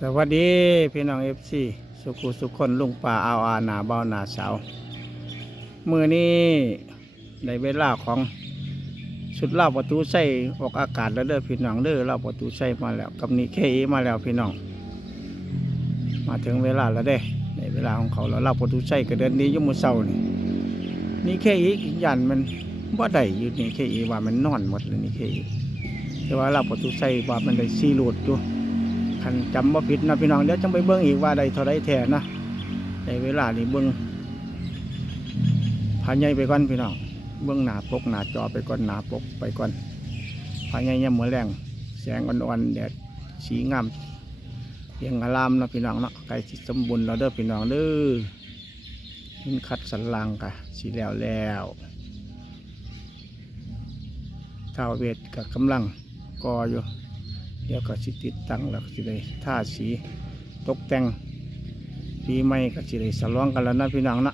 สวัสดีพี่น้องเอฟซีสุขุสุคนลุงป่าเอาอาหนาเบาหนาเสามือนี้ในเวลาของสุดเล่าประตูใส่ออกอากาศแล้วเด้อพี่น้องเด้อเล่าประตูใส่มาแล้วกับนี่เคอีมาแล้วพี่น้อง มาถึงเวลาแล้วเด้ในเวลาของเขาแล้วเล่าประตูใส่ก็เดินดีอยุ่มือเศร้านี่นี่เคอีกยันมันบ่ได้อยู่นี่เคอีว่ามันนอนหมดเลยนี่เคอีแต่ว่าเล่าประตูใส่ว่ามันได้ซีรูดอยู่ คันจำว่าผิดนะพี่น้องเดี๋ยวจังไปเบิ่งอีกว่าใดเท่าใดแท้นะในเวลานี้เบิ่งพาใหญ่ไปก่อนพี่น้องเบิ่งหน้าปกหน้าจอไปก่อนหน้าปกไปก่อนพาใหญ่ยามมื้อแรงแสงอ่อนๆแดดสีงามเพียงอารามนาะพี่น้องเนาะใกล้สิสมบูรณ์แล้วเด้อพี่น้องเด้อหินคัดสันลังกะสีแล้วแล้วท้าวเวทก็กำลังก่ออยู่ เดี๋ยวก็สิติดตั้งแล้วก็สิได้ท่าสีตกแต่งปีใหม่ก็สิได้สลองกันแล้วนะพี่น้องนะ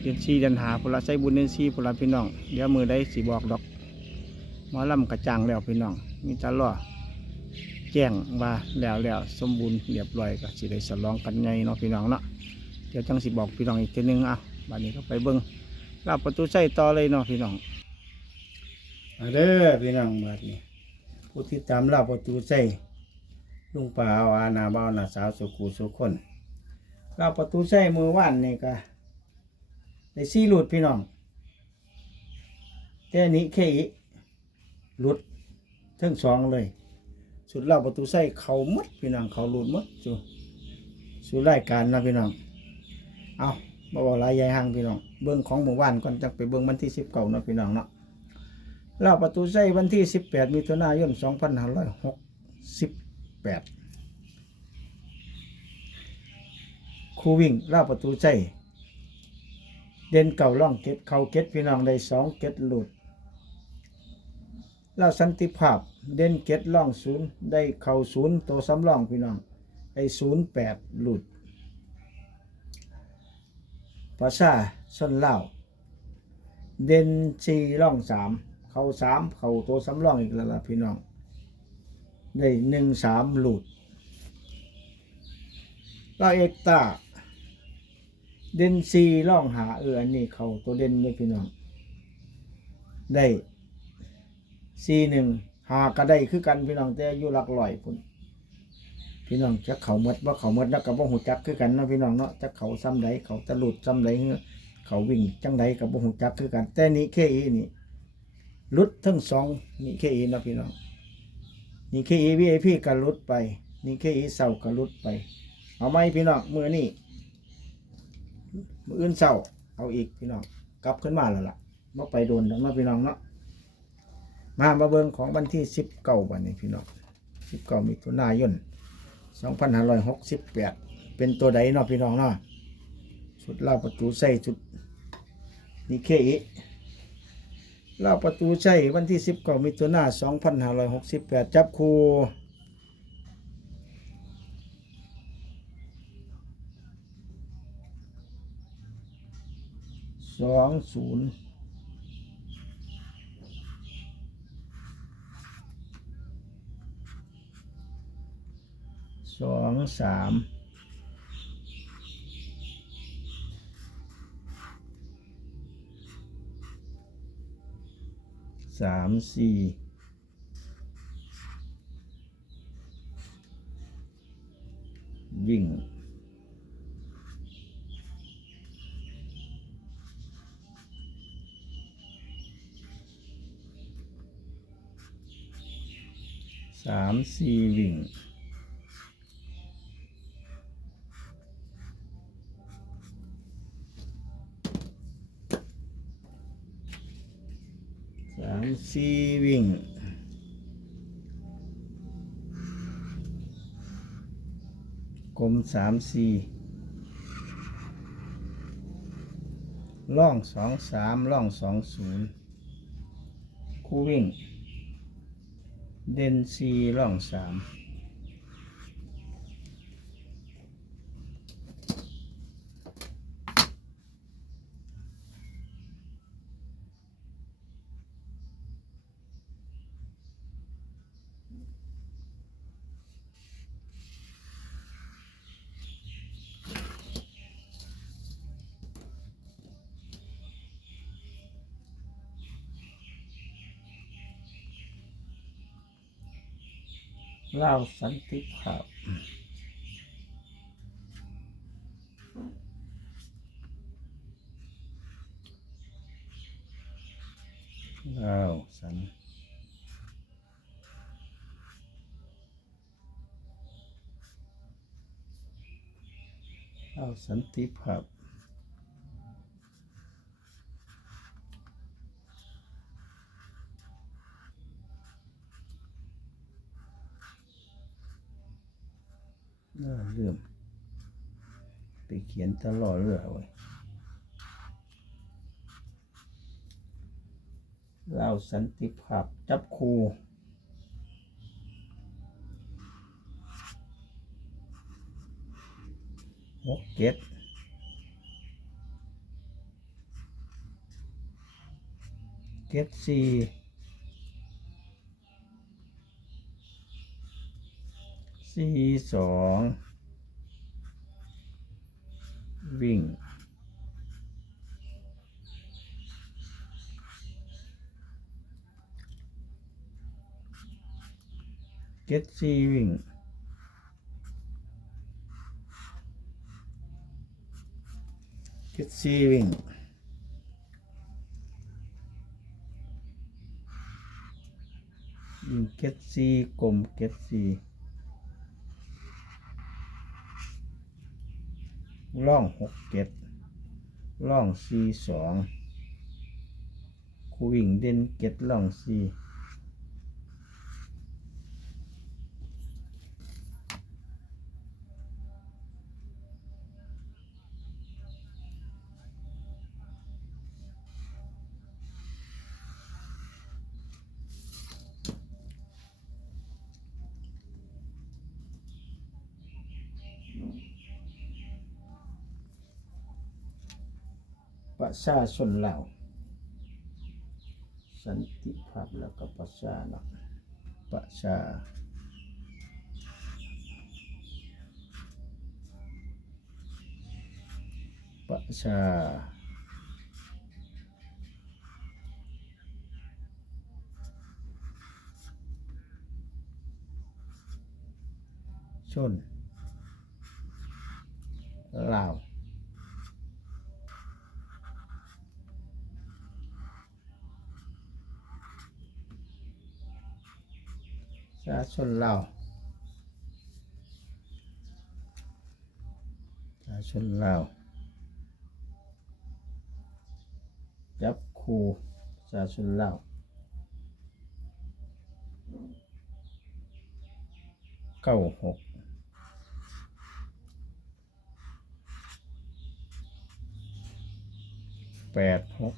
เดือนสี่เดือนหาพนละใช้บุญเดือนสี่พนละพี่น้องเดี๋ยวมือได้สิบอกดอกมอลำกระจ่างแล้วพี่น้อง มีแตลอแจ้งว่าแล้วแล้วสมบูรณ์เรียบร้อยก็สิได้สลองกันไงเนาะพี่น้องเนาะเดี๋ยวจังสิบอกพี่น้องอีกทีหนึงอะบัดนี้ก็ไปเบิ้งลาบประตูใส่ต่อเลยเนาะพี่น้องมาเด้อพี่น้องบัดนี้ ผู้ที่ตามลาประตูใส่ลุงป่าเอาอาณาบ่านาสาวสุกูสุคนลาประตูใส่มือว่านนี่ก็ได้ซี่หลุดพี่น้องแต่นี้แค่อีหลุดทั้งสองเลย สุดลาประตูใส่เขาหมดพี่น้องเขาหลุดหมดจูสู่รายการนะพี่น้อง เอาบ่บอกลายยายหางพี่น้อง เบื้องของหมู่บ้านก่อนจะไปเบื้องวันที่สิบเก้านาะพี่น้องเนาะ ล่าประตูใส่วันที่ 18มิถุนายน2568ครูวิ่งล่าประตูใส่เด่นเก่าล่องเก็ดเขาเก็ดพี่น้องได้สองเก็ดหลุดล่าสันติภาพเด่นเก็ดล่องศูนย์ได้เข่าศูนย์ตัวสำรองพี่น้องได้ศูนย์แปดหลุดภาษาส้นเล่าเด่นสี่ล่องสาม เขาสามเขาตัวสำรองอีกแล้วล่ะพี่น้องได้หนึ่งสามหลุดลาเอกตาเดนซีล่องหาเอออันนี้เขาตัวเด่นเลยพี่น้อง ได้ซีหนึ่งหาก็ได้คือกันพี่น้องแต่อยู่หลักลอยพุ่นพี่น้องจักเขาหมดว่าเขาหมดแล้วกับบ่หูจักคือกันนะพี่น้องเนาะจักเขาซ้ำใดเขาตะหลุดซ้ำใดเขาวิ่งจังใดกับบ่หูจักคือกัน แต่นี้แค่อีนี่ ลุดทั้งสองนี่แค่อีนะพี่น้องนี่แค่อีวีไอพีก็ลุดไป นี่แค่อีเสาก็ลุดไป เอาไหมพี่น้องมือนี่มืออื่นเสาเอาอีกพี่น้องกลับขึ้นมาแล้วล่ะมาไปโดนแล้วเนาพี่น้องเนาะมามาเบิ่งของวันที่สิบเก้าวันนี้พี่น้องสิบเก้ามิถุนายนสองพันห้าร้อยหกสิบแปดเป็นตัวใดเนาะพี่น้องเนาะชุดเล่าประตูใส่ชุดนี่แค่อี เล่าประตูใช่วันที่ 19มิถุนายน2568 จับคูสองศูนย์สองสาม สามสี่วิ่งสามสี่วิ่ง สามสี่วิ่งกลมสามสี่ล่องสองสามล่องสองศูนย์คู่วิ่ง เด่นสี่ล่องสาม ลาวสันติภาพลาวสันลาวสันติภาพ น่าเรื่อง ไปเขียนตลอดเรือไว้เราวสันติภาพจับครูหกเจ็ดเจ็ดสี่สี่สอง วิ่ง เจ็ดสี่วิ่งเจ็ดสี่วิ่งวิ่งเจ็ดสี่กลมเจ็ดสี่ ล่องหกเจ็ดล่องสี่สองคูวิ่งเด่นเจ็ดล่องสี่ ประชาชนเราสันติภาพแล้วก็ประชาเนาะประชาประชาชนลาว ประ ชาชนลาประชาชนลาจับคู่ประชาชนลาเก้าหกแปดหก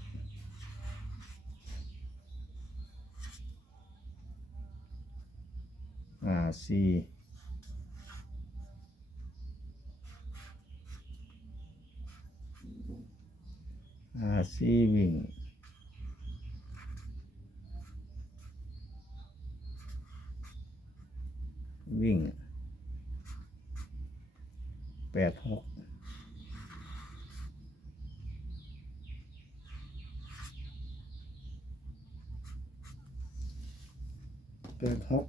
อ่าสี่อ่าสี่วิ่งวิ่งแปดหกแปดหก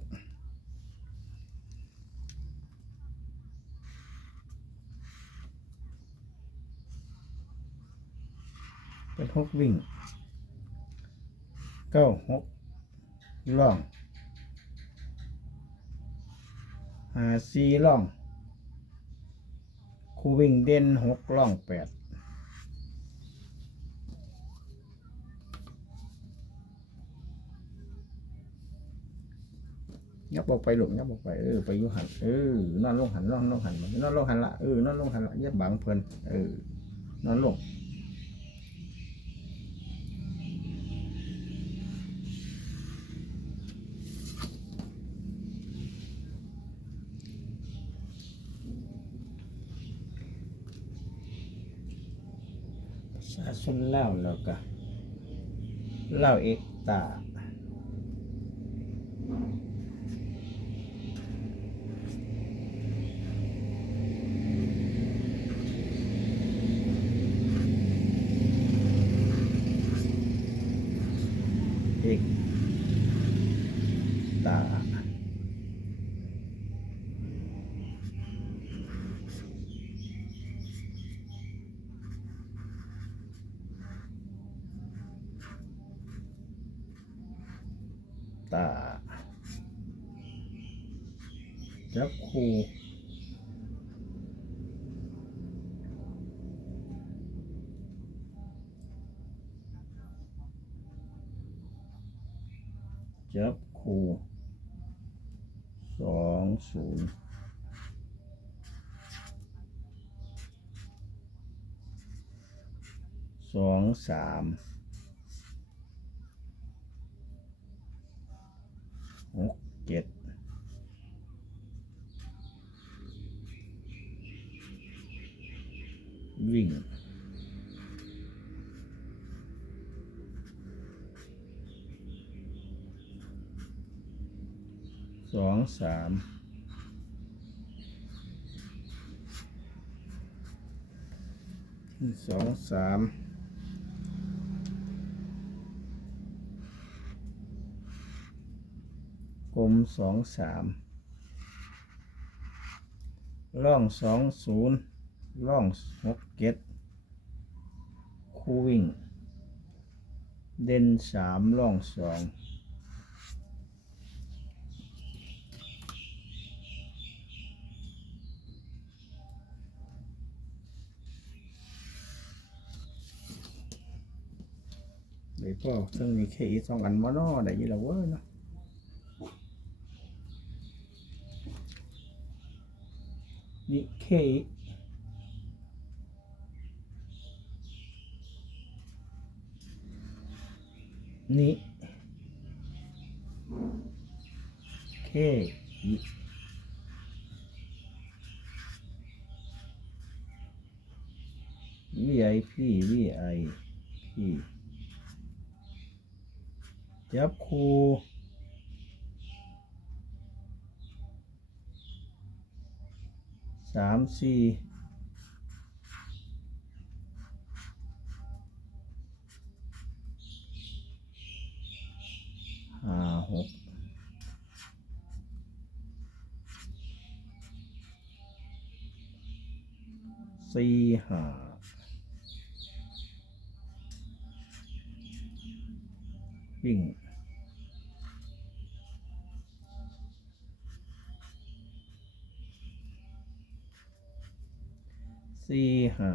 แปดห กวิ่งเก้าหกล่องหาซีล่องคูวิ่งเด่นหกล่องแปดยับออกไปหลงยับออกไปเออไปยุหันเออนอนลงหันนอนลงหันนอนลงหันละเออนอนลงหันละเย็บบังเพลินเออนอนลง ชาชนเล่าแล้วก็เล่าเอกตา ตาจับคูจับคูสองศูนย์สองสาม หกเจ็ดวิ่งสองสามสองสาม ลมสองสามล่องสองศูนย์ล่องหกเจ็ดคู่วิ่ง เด่นสามล่องสองเดี๋ยวก็ซึ่งมีเคอีสองอันมานอได้อยี่ละเว้ยเนาะ นิเคอินิเคอิวีไอพีวีไอพีจับคู สามสี่ห้าหกสี่ห้าวิ่ง สี่ห้า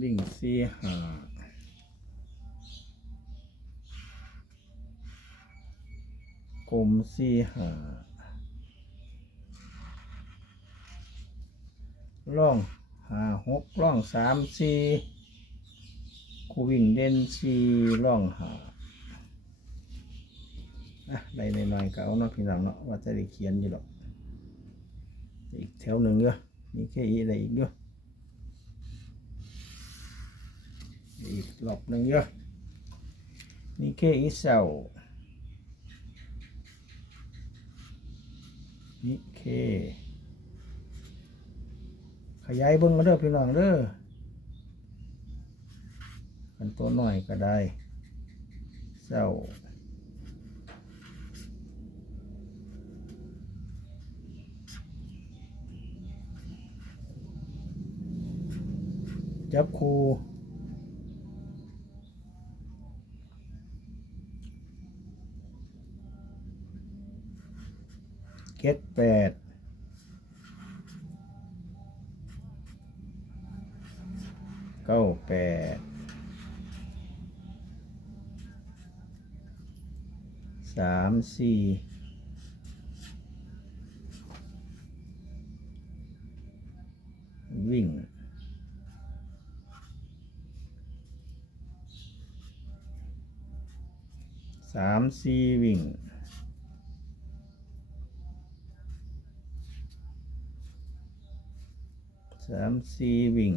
วิ่งสี่ห้ากลมสี่ห้าล่องห้าหกล่องสามสี่คูวิ่งเด่นสี่ล่องห้า อะได้หน่อยๆก็เอาเนาะพี่น้องเนาะว่าจะได้เขียนอยู่หรอกอีกแถวหนึ่งเยอะมีแค่อีอะไรอีกเยอะอีกรอบหนึ่งเยอะนี่แค่อีเสานี่แค่ขยายเบิ้งก็เด้อพี่น้องเด้อกันตัวหน่อยก็ได้เสา จับคูเก็ดแปดเก้าแปดสามสี่วิ่ง สามสี่วิ่งสามสี่วิ่ง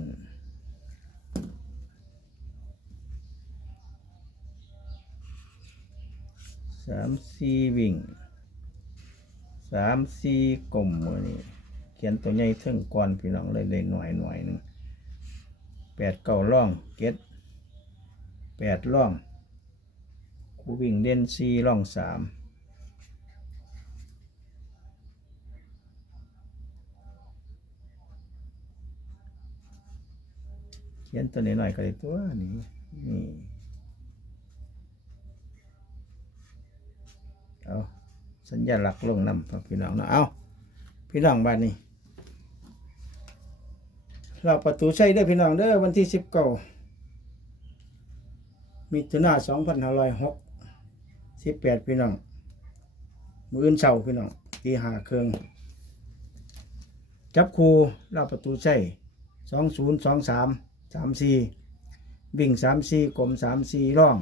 สามสี่วิ่งสามสี่กลมมือนี่เขียนตัวใหญ่เท่งก่อนพี่น้องเลยเลยหน่อยหน่อยหนึ่งแปดเก้าล่องเก็ดแปดล่อง วิ่งเด่นซีร่องสามเขียนตัวน้อยก็ได้ตัวนี้นี่เอาสัญญาลักลงนำพี่น้องเนาะเอาพี่น้องบ้านนี้เราประตูใช้ได้พี่น้องเด้อวันที่สิบเก้ามิถุนาสองพันห้าร้อยหก สิบแปดพี่น้อง มืออื่นเสาพี่น้องตีหาเครื่อง จับคูเราประตูใช้สองศูนย์สองสามสามสี่วิ่งสามสี่กลมสามสี่ร่อง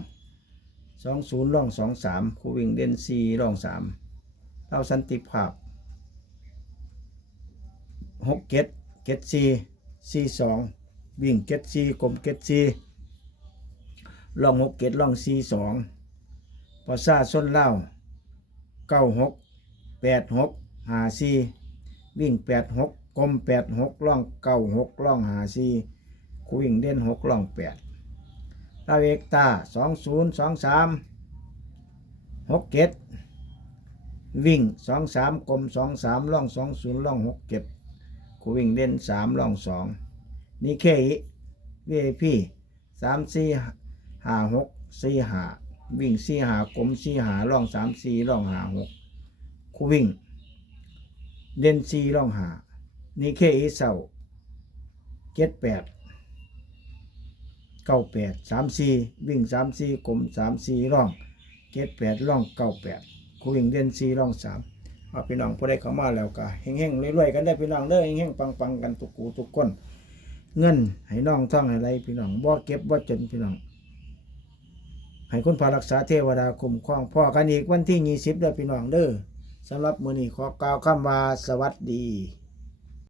สองศูนย์ร่องสองสามคูวิ่งเด่นสี่ร่องสามเราสันติภาพหกเก็ดเก็ดสี่สี่สองวิ่งเก็ดสี่กลมเก็ดสี่ร่องหกเก็ดร่องสี่สอง พอซาส้นเล่าเก้าหกแปดหกหาสี่วิ่งแปดหกกลมแปดหกร่องเก้าหกร่องหาสี่คูวิ่งเด่นหกร่องแปดลาเวกตาสองศูนย์สองสามหกเก็ดวิ่งสองสามกลมสองสามร่องสองศูนย์ร่องหกเก็ดคูวิ่งเด่นสามร่องสองนี่เคอีเวพีสามสี่ห้าหกสี่ห้า วิ่งสี่หากลมสี่หาร่องสามสี่ร่องหาหกคูวิ่ง เด่นสี่ร่องหานี่เคอีเสาเจ็ดแปดเก้าแปดสามสี่วิ่งสามสี่กลมสามสี่ร่องเจ็ดแปดร่องเก้าแปดคูวิ่งเด่นสี่ร่องสามเอาพี่น้องผู้ใดเข้ามาแล้วก็เฮงๆรวยๆกันได้พี่น้องเด้อเฮงๆปังๆกันทุกกูทุกคน เงินให้น้องท่องให้ไรพี่น้องบ่เก็บบ่จนพี่น้อง ให้คุณพารักษาเทวดาคุ้มครองพ่อกันอีกวันที่ยี่สิบเดือนพี่น้องเด้อสำหรับมื้อนี้ขอกล่าวคำว่าสวัสดี